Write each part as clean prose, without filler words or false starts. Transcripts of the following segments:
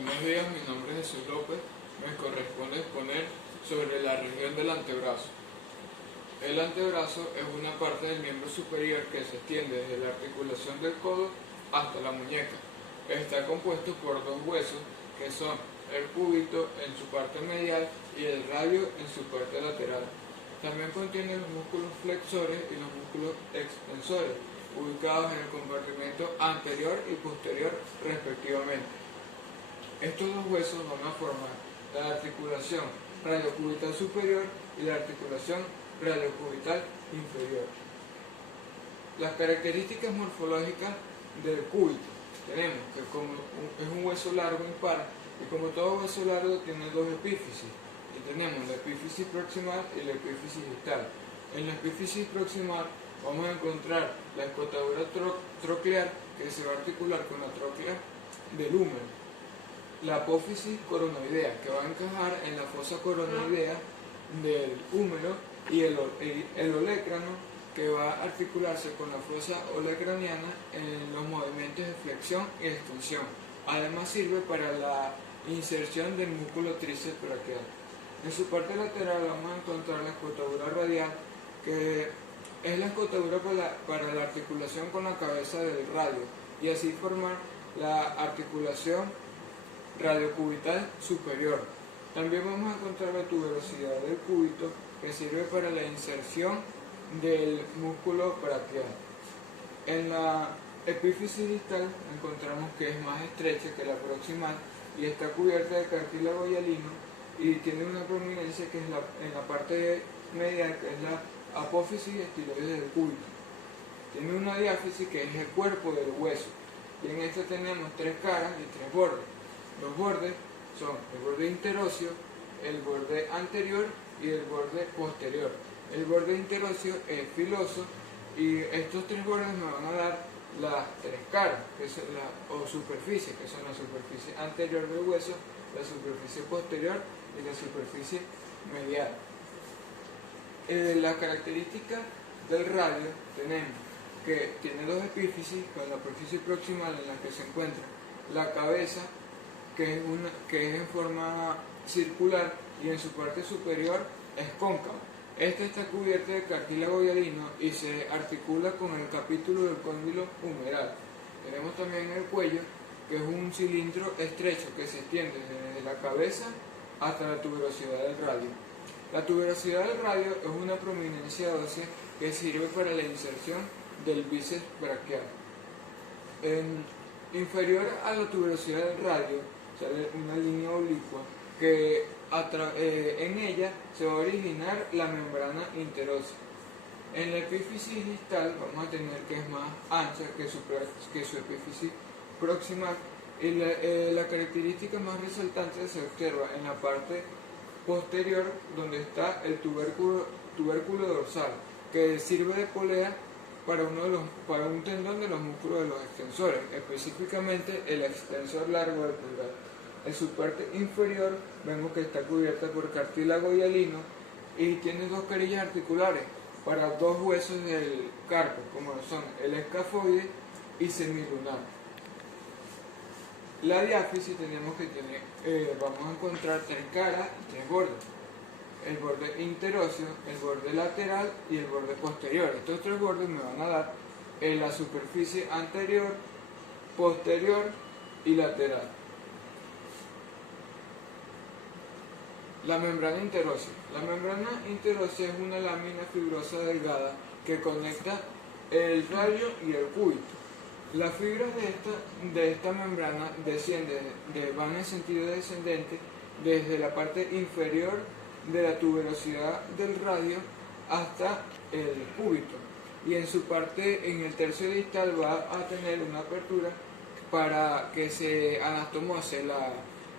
Buenos días, mi nombre es Jesús López. Me corresponde exponer sobre la región del antebrazo. El antebrazo es una parte del miembro superior que se extiende desde la articulación del codo hasta la muñeca. Está compuesto por dos huesos que son el cúbito en su parte medial y el radio en su parte lateral. También contiene los músculos flexores y los músculos extensores, ubicados en el compartimento anterior y posterior respectivamente. Estos dos huesos van a formar la articulación radiocubital superior y la articulación radiocubital inferior. Las características morfológicas del cúbito. Tenemos que es un hueso largo impar y como todo hueso largo tiene dos epífisis. Y tenemos la epífisis proximal y la epífisis distal. En la epífisis proximal vamos a encontrar la escotadura troclear que se va a articular con la tróclea del húmero. La apófisis coronoidea, que va a encajar en la fosa coronoidea del húmero, y el olecrano, que va a articularse con la fosa olecraniana en los movimientos de flexión y extensión. Además sirve para la inserción del músculo tríceps braquial. En su parte lateral vamos a encontrar la escotadura radial, que es la escotadura para la articulación con la cabeza del radio, y así formar la articulación radiocubital superior. También vamos a encontrar la tuberosidad del cúbito, que sirve para la inserción del músculo braquial. En la epífisis distal encontramos que es más estrecha que la proximal y está cubierta de cartílago hialino y tiene una prominencia que es en la parte medial, que es la apófisis estiloides del cúbito. Tiene una diáfisis que es el cuerpo del hueso, y en esta tenemos tres caras y tres bordes. Los bordes son el borde interóseo, el borde anterior y el borde posterior. El borde interóseo es filoso y estos tres bordes me van a dar las tres caras o superficies, que son la superficie anterior del hueso, la superficie posterior y la superficie medial. Las características del radio tenemos que tiene dos epífisis, con la epífisis proximal en la que se encuentra la cabeza, que es en forma circular, y en su parte superior es cóncava. Esta está cubierta de cartílago hialino y se articula con el capítulo del cóndilo humeral. Tenemos también el cuello, que es un cilindro estrecho que se extiende desde la cabeza hasta la tuberosidad del radio. La tuberosidad del radio es una prominencia ósea que sirve para la inserción del bíceps braquial. Inferior a la tuberosidad del radio sale una línea oblicua que en ella se va a originar la membrana interósea. En la epífisis distal vamos a tener que es más ancha que su epífisis proximal, y la característica más resaltante se observa en la parte posterior, donde está el tubérculo dorsal, que sirve de polea para un tendón de los músculos de los extensores, específicamente el extensor largo del pulgar. En su parte inferior vemos que está cubierta por cartílago hialino y tiene dos carillas articulares para dos huesos del carpo, como son el escafoide y semilunar. La diáfisis tenemos que vamos a encontrar tres caras y tres bordes: el borde interóseo, el borde lateral y el borde posterior. Estos tres bordes me van a dar la superficie anterior, posterior y lateral. La membrana interósea. La membrana interósea es una lámina fibrosa delgada que conecta el radio y el cúbito. Las fibras de esta membrana van en sentido descendente desde la parte inferior de la tuberosidad del radio hasta el cúbito, y en su parte, en el tercio distal, va a tener una apertura para que se anastomose la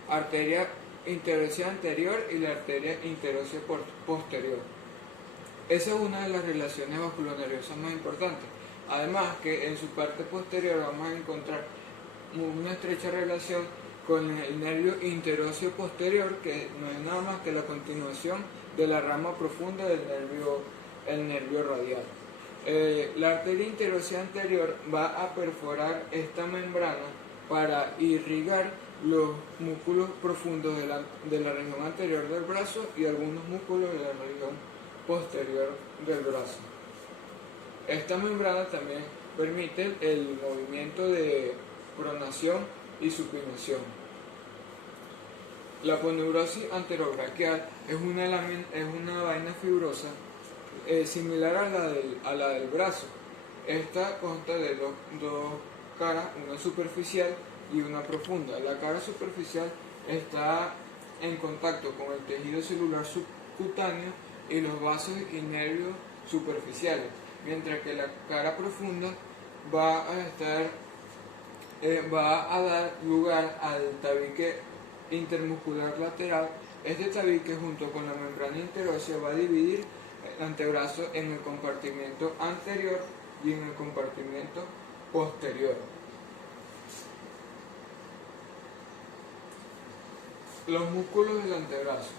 arteria interósea anterior y la arteria interósea posterior. Esa es una de las relaciones vasculonerviosas más importantes. Además que en su parte posterior vamos a encontrar una estrecha relación con el nervio interóseo posterior, que no es nada más que la continuación de la rama profunda del nervio radial. La arteria interósea anterior va a perforar esta membrana para irrigar los músculos profundos de la región anterior del brazo y algunos músculos de la región posterior del brazo. Esta membrana también permite el movimiento de pronación y supinación. La poneurosis anterobraquial es una vaina fibrosa similar a la del brazo. Esta consta de dos caras, una superficial y una profunda. La cara superficial está en contacto con el tejido celular subcutáneo y los vasos y nervios superficiales, mientras que la cara profunda va a dar lugar al tabique intermuscular lateral. Este tabique, junto con la membrana interósea, va a dividir el antebrazo en el compartimento anterior y en el compartimento posterior. Los músculos del antebrazo.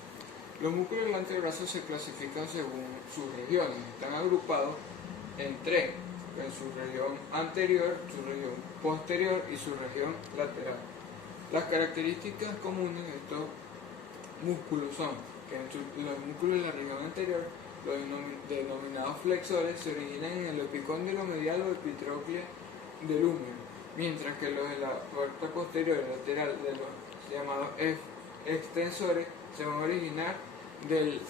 Los músculos del antebrazo se clasifican según sus regiones. Están agrupados en tres: en su región anterior, su región posterior y su región lateral. Las características comunes de estos músculos son que los músculos de la región anterior, los denominados flexores, se originan en el epicóndilo medial o epitróclea del húmero, mientras que los de la parte posterior y lateral, de los llamados extensores, se van a originar del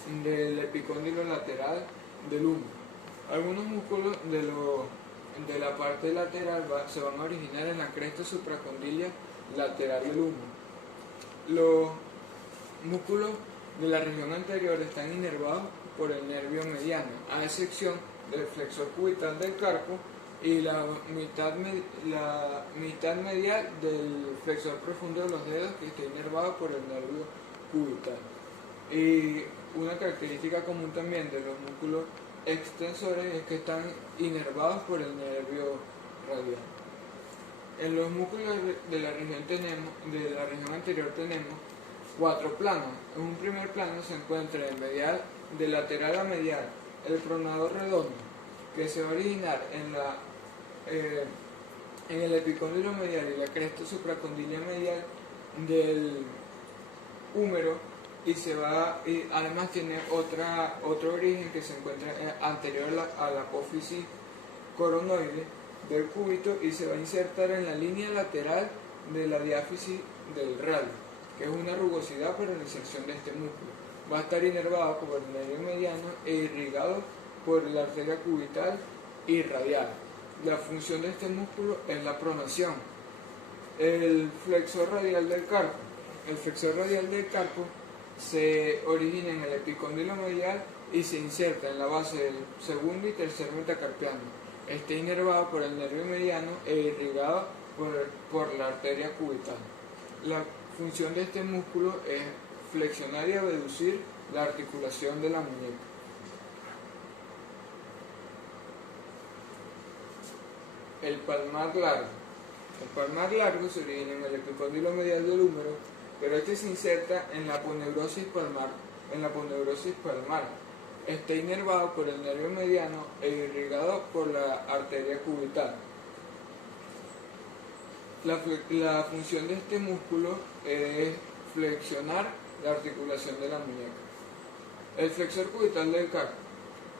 epicóndilo lateral del húmero. Algunos músculos de la parte lateral se van a originar en la cresta supracondilia lateral del húmero. Los músculos de la región anterior están inervados por el nervio mediano, a excepción del flexor cubital del carpo y la mitad medial del flexor profundo de los dedos, que está inervado por el nervio cubital. Y una característica común también de los músculos extensores es que están inervados por el nervio radial. En los músculos de la región anterior tenemos cuatro planos. En un primer plano se encuentra el medial, de lateral a medial, el pronador redondo, que se va a originar en el epicóndilo medial y la cresta supracondilia medial del húmero, y además tiene otro origen que se encuentra anterior a la apófisis coronoide del cúbito y se va a insertar en la línea lateral de la diáfisis del radio, que es una rugosidad para la inserción de este músculo. Va a estar inervado por el nervio mediano e irrigado por la arteria cubital y radial. La función de este músculo es la pronación. El flexor radial del carpo. El flexor radial del carpo se origina en el epicóndilo medial y se inserta en la base del segundo y tercer metacarpiano. Está inervado por el nervio mediano e irrigado por la arteria cubital. La función de este músculo es flexionar y abducir la articulación de la muñeca. El palmar largo. El palmar largo se origina en el epicóndilo medial del húmero, pero este se inserta en la poneurosis palmar. Está inervado por el nervio mediano e irrigado por la arteria cubital. La función de este músculo es flexionar la articulación de la muñeca. El flexor cubital del carpo.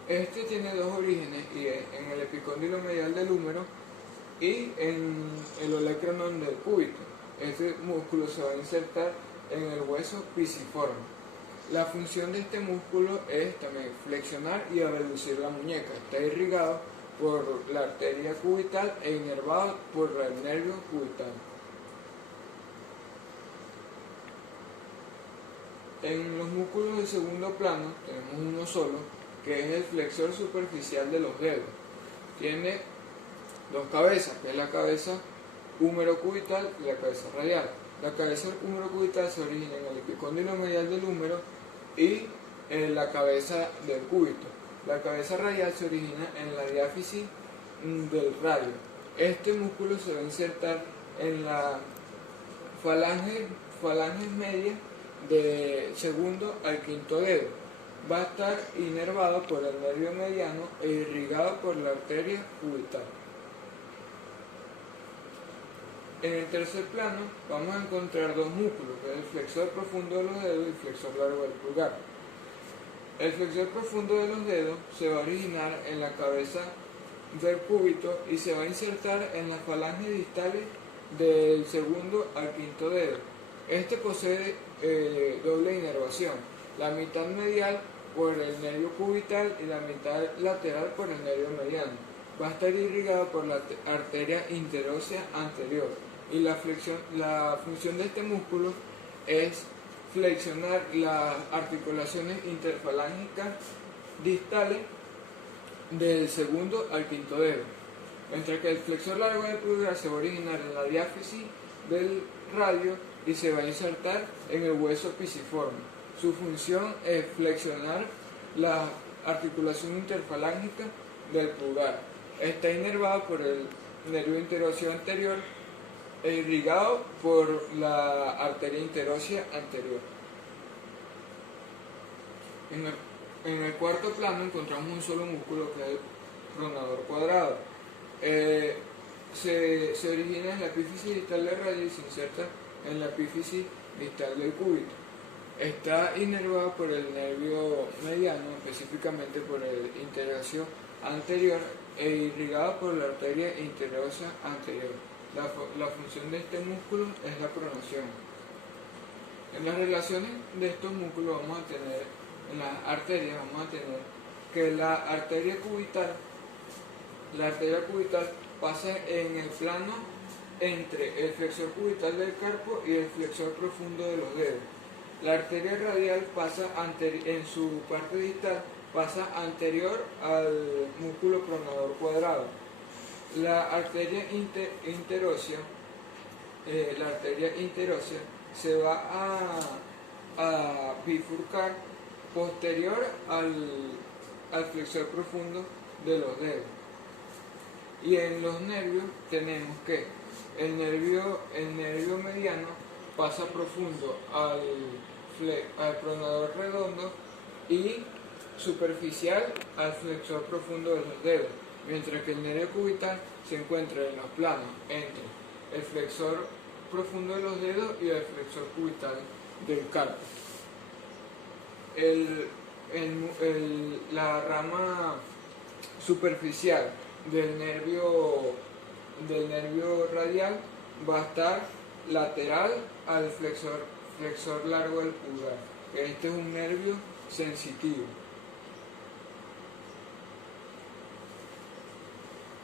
Este tiene dos orígenes, y es en el epicóndilo medial del húmero y en el olecranon del cúbito. Este músculo se va a insertar en el hueso pisiforme. La función de este músculo es también flexionar y abducir la muñeca. Está irrigado por la arteria cubital e inervado por el nervio cubital. En los músculos del segundo plano tenemos uno solo, que es el flexor superficial de los dedos. Tiene dos cabezas, que es la cabeza húmero-cubital y la cabeza radial. La cabeza húmero-cubital se origina en el epicóndilo medial del húmero y en la cabeza del cúbito. La cabeza radial se origina en la diáfisis del radio. Este músculo se va a insertar en la falanges media de segundo al quinto dedo. Va a estar inervado por el nervio mediano e irrigado por la arteria cubital. En el tercer plano vamos a encontrar dos músculos, que es el flexor profundo de los dedos y el flexor largo del pulgar. El flexor profundo de los dedos se va a originar en la cabeza del cúbito y se va a insertar en las falanges distales del segundo al quinto dedo. Este posee doble inervación, la mitad medial por el nervio cubital y la mitad lateral por el nervio mediano. Va a estar irrigado por la arteria interósea anterior y la función de este músculo es flexionar las articulaciones interfalángicas distales del segundo al quinto dedo, mientras que el flexor largo del pulgar se va a originar en la diáfisis del radio y se va a insertar en el hueso pisiforme. Su función es flexionar la articulación interfalángica del pulgar. Está inervado por el nervio interóseo anterior e irrigado por la arteria interósea anterior. En el cuarto plano encontramos un solo músculo que es el pronador cuadrado. Se origina en la epífisis distal del radio y se inserta en la epífisis distal del cúbito. Está inervado por el nervio mediano, específicamente por el interóseo anterior, e irrigado por la arteria interósea anterior. La función de este músculo es la pronación. En las relaciones de estos músculos vamos a tener, en las arterias vamos a tener que la arteria cubital pasa en el plano entre el flexor cubital del carpo y el flexor profundo de los dedos. La arteria radial pasa en su parte distal pasa anterior al músculo pronador cuadrado. La arteria interósea se va a bifurcar posterior al flexor profundo de los dedos. Y en los nervios tenemos que el nervio mediano pasa profundo al pronador redondo y superficial al flexor profundo de los dedos, mientras que el nervio cubital se encuentra en los planos entre el flexor profundo de los dedos y el flexor cubital del carpo. La rama superficial del nervio radial va a estar lateral al flexor largo del pulgar. Este es un nervio sensitivo.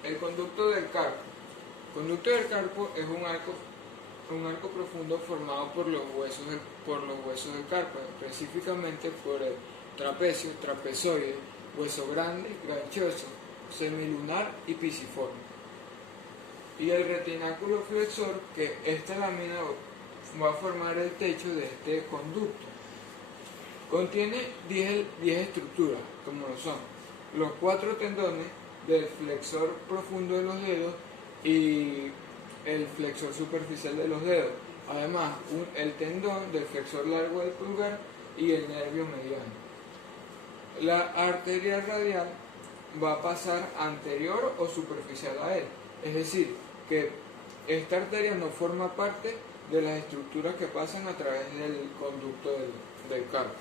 El conducto del carpo. El conducto del carpo es un arco profundo formado por los huesos del carpo, específicamente por el trapecio, trapezoide, hueso grande, ganchoso, semilunar y pisiforme. Y el retináculo flexor, que esta lámina va a formar el techo de este conducto. Contiene 10 estructuras, como lo son los 4 tendones del flexor profundo de los dedos y el flexor superficial de los dedos. Además, el tendón del flexor largo del pulgar y el nervio mediano. La arteria radial va a pasar anterior o superficial a él. Es decir, que esta arteria no forma parte de las estructuras que pasan a través del conducto del carpo.